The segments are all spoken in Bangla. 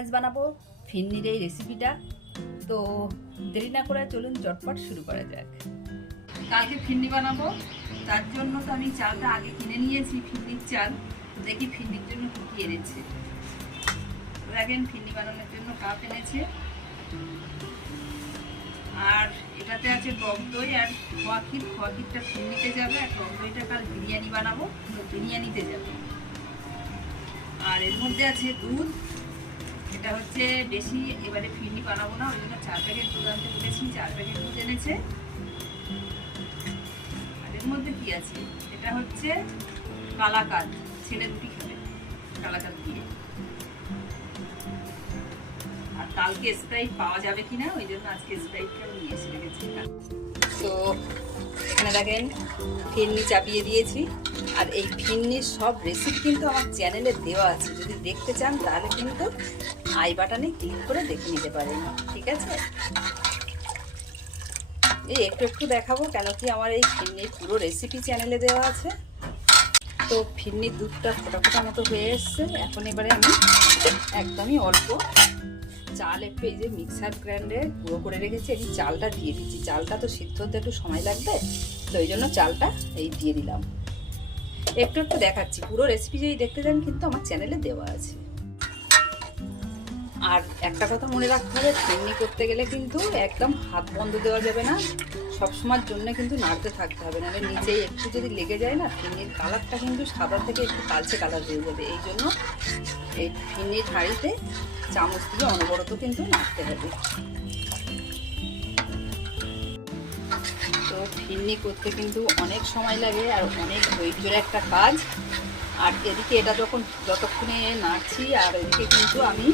আজ বানাবো, ফিন্নির এই রেসিপিটা তো দেরি না করে চলুন চটপট শুরু করা যাক। কালকে ফিন্নি বানাবো, তার জন্য তো আমি চালটা আগে কিনে নিয়েছি, ফিন্নির চাল। দেখি ফিন্নির জন্য কী এনেছে। দেখেন, ফিন্নি বানানোর জন্য কাপ এনেছে। আর এটাতে আছে টক দই, আর খোয়াক্ষীর খোয়াক্ষীরটা ফিন্নিতে যাবে, আর টক দইটা কাল বিরিয়ানি বানাবো বিরিয়ানিতে যাবে। আর এর মধ্যে আছে দুধ। এটা হচ্ছে বেশি এবারে ফিরনি বানাবো না ওই জন্য চার প্যাকেট দুধ আনতে বলেছি, চার প্যাকেট দুধ এনেছে। আর এর মধ্যে কি আছে? এটা হচ্ছে কালাকাদ, ছেলে রুটি খাবে, কালাকাদ দিয়ে। আর কালকে স্প্রাইট পাওয়া যাবে কিনা ওই জন্য আজকে স্প্রাইটটা নিয়ে এসে রেখেছি। তো এখানে দেখেন, ফিরনি চাপিয়ে দিয়েছি। আর এই ফিরনির সব রেসিপি কিন্তু আমার চ্যানেলে দেওয়া আছে। যদি দেখতে চান, তাহলে কিন্তু আই বাটনে ক্লিক করে দেখে নিতে পারেন। ঠিক আছে? এই একটু একটু দেখাবো কেন কি আমার এই ফিরনির পুরো রেসিপি চ্যানেলে দেওয়া আছে। তো ফিরনির দুধটা ফোটা ফোটা মতো হয়ে এসছে। এখন এবারে আমি একদমই অল্প চাল একটু এই যে মিক্সার গ্রাইন্ডে গুঁড়ো করে রেখেছি। এই চালটা দিয়ে দিচ্ছি। চালটা তো সিদ্ধ হতে একটু সময় লাগবে, তো এই জন্য চালটা এই দিয়ে দিলাম। একটু একটু দেখাচ্ছি। পুরো রেসিপি যদি দেখতে চান কিন্তু আমার চ্যানেলে দেওয়া আছে। আর একটা কথা মনে রাখতে হবে ফিরনি করতে গেলে কিন্তু একদম হাত বন্ধ দেওয়া যাবে না। সবসময়ের জন্য কিন্তু নাড়তে থাকতে হবে, নাহলে নিচেই একটু যদি লেগে যায় না ফিরনির কালারটা কিন্তু সাদা থেকে একটু কালচে কালার হয়ে যাবে। এই জন্য এই ফিরনির হাঁড়িতে চামচ দিয়ে অনবরত কিন্তু নাড়তে হবে। ফিরনি করতে কিন্তু অনেক সময় লাগে আর অনেক ধৈর্যের একটা কাজ। আর এদিকে এটা যখন যতক্ষণে নাড়ছি, আর এদিকে কিন্তু আমি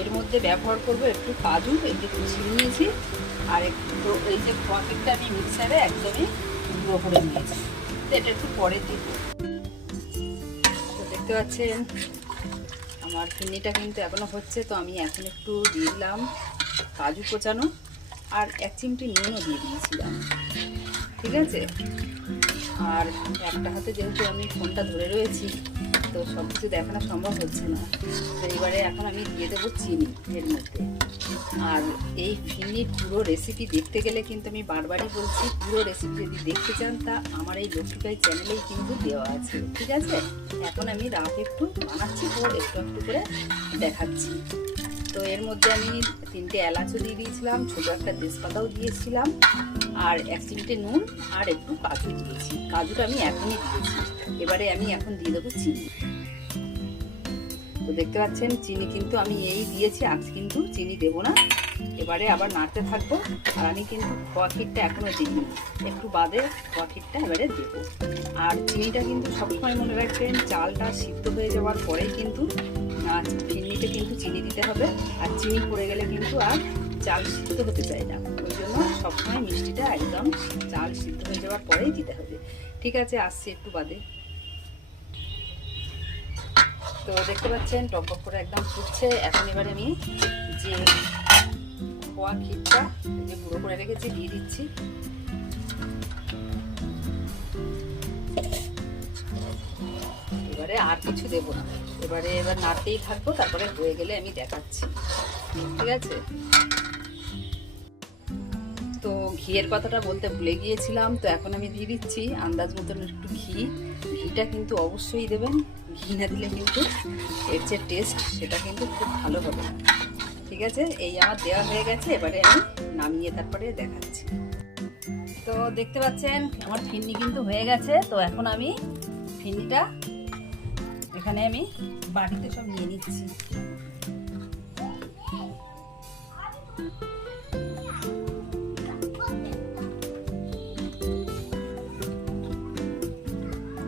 এর মধ্যে ব্যবহার করব একটু কাজু যে কুচিয়ে নিয়েছি। আর একটু এই যে খোয়াকিটা আমি মিক্সারে একদমই গুঁড়ো করে নিয়েছি। এটা একটু পরে দিব তো দেখতে পাচ্ছেন, আমার ফিরনিটা কিন্তু এখনও হচ্ছে, তো আমি এখন একটু দিয়ে দিলাম কাজু কোচানো। আর এক চিমটি নুনও দিয়ে দিয়েছিলাম। ঠিক আছে? আর একটা হাতে যেহেতু আমি ফোনটা ধরে রয়েছি, তো সব কিছু দেখানো সম্ভব হচ্ছে না। তো এবারে এখন আমি দিয়ে দেবো চিনি এর মধ্যে। আর এই ফিরনির পুরো রেসিপি দেখতে গেলে কিন্তু আমি বারবারই বলছি, পুরো রেসিপি যদি দেখতে চান তা আমার এই লক্ষ্মীবাই চ্যানেলেই কিন্তু দেওয়া আছে, ঠিক আছে? এখন আমি রাফ একটু, বানাচ্ছি তো, একটু একটু করে দেখাচ্ছি। তো এর মধ্যে আমি তিনটে এলাচও দিয়ে দিয়েছিলাম, ছোটো একটা তেজপাতাও দিয়েছিলাম, আর এক চিমটে নুন আর একটু কাজু দিয়েছি। কাজুটা আমি এখনই দিয়েছি। এবারে আমি এখন দিয়ে দেবো চিনি। তো দেখতে পাচ্ছেন, চিনি কিন্তু আমি এই দিয়েছি, আজ কিন্তু চিনি দেবো না। এবারে আবার নাড়তে থাকব, আর আমি কিন্তু খোয়া এখনও দিইনি। একটু বাদে খোয়া এবারে দেবো। আর চিনিটা কিন্তু সবসময় মনে রাখবেন, চালটা সিদ্ধ হয়ে যাওয়ার পরেই কিন্তু আহ, ফিরনিতে কিন্তু চিনি দিতে হবে। আর চিনি পড়ে গেলে কিন্তু আর চাল সিদ্ধ হতে চায় না। ওই জন্য সবসময় মিষ্টিটা একদম চাল সিদ্ধ হয়ে যাওয়ার পরেই দিতে হবে। ঠিক আছে আসছি একটু বাদে। তো দেখতে পাচ্ছেন টক করে একদম ফুটছে। এখন এবারে আমি যে খোয়া ক্ষীরটা যে গুঁড়ো করে রেখেছি দিয়ে দিচ্ছি। আর কিছু দেবো না। এবারে এবার নাড়তেই থাকব, তারপরে হয়ে গেলে আমি দেখাচ্ছি। ঠিক আছে? তো ঘিয়ের কথাটা বলতে ভুলে গিয়েছিলাম, তো এখন আমি দিয়ে দিচ্ছি। আন্দাজ মতন একটু ঘি। ঘিটা কিন্তু অবশ্যই দেবেন। ঘি না দিলে কিন্তু এর যে টেস্ট সেটা কিন্তু খুব ভালো হবে ঠিক আছে? এই আমার দেওয়া হয়ে গেছে, এবারে আমি নামিয়ে তারপরে দেখাচ্ছি। তো দেখতে পাচ্ছেন, আমার ফিন্নি কিন্তু হয়ে গেছে। তো এখন আমি ফিন্নিটা এখানে আমি বাটিতে সব নিয়ে নিচ্ছি।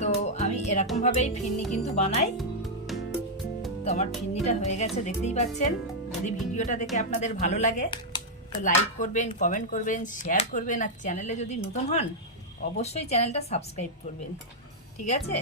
তো আমি এরকমভাবেই ফিরনি কিন্তু বানাই। তো আমার ফিরনিটা হয়ে গেছে, দেখতেই পাচ্ছেন। যদি ভিডিওটা দেখে আপনাদের ভালো লাগে, তো লাইক করবেন, কমেন্ট করবেন, শেয়ার করবেন, আর চ্যানেলে যদি নতুন হন, অবশ্যই চ্যানেলটা সাবস্ক্রাইব করবেন। ঠিক আছে?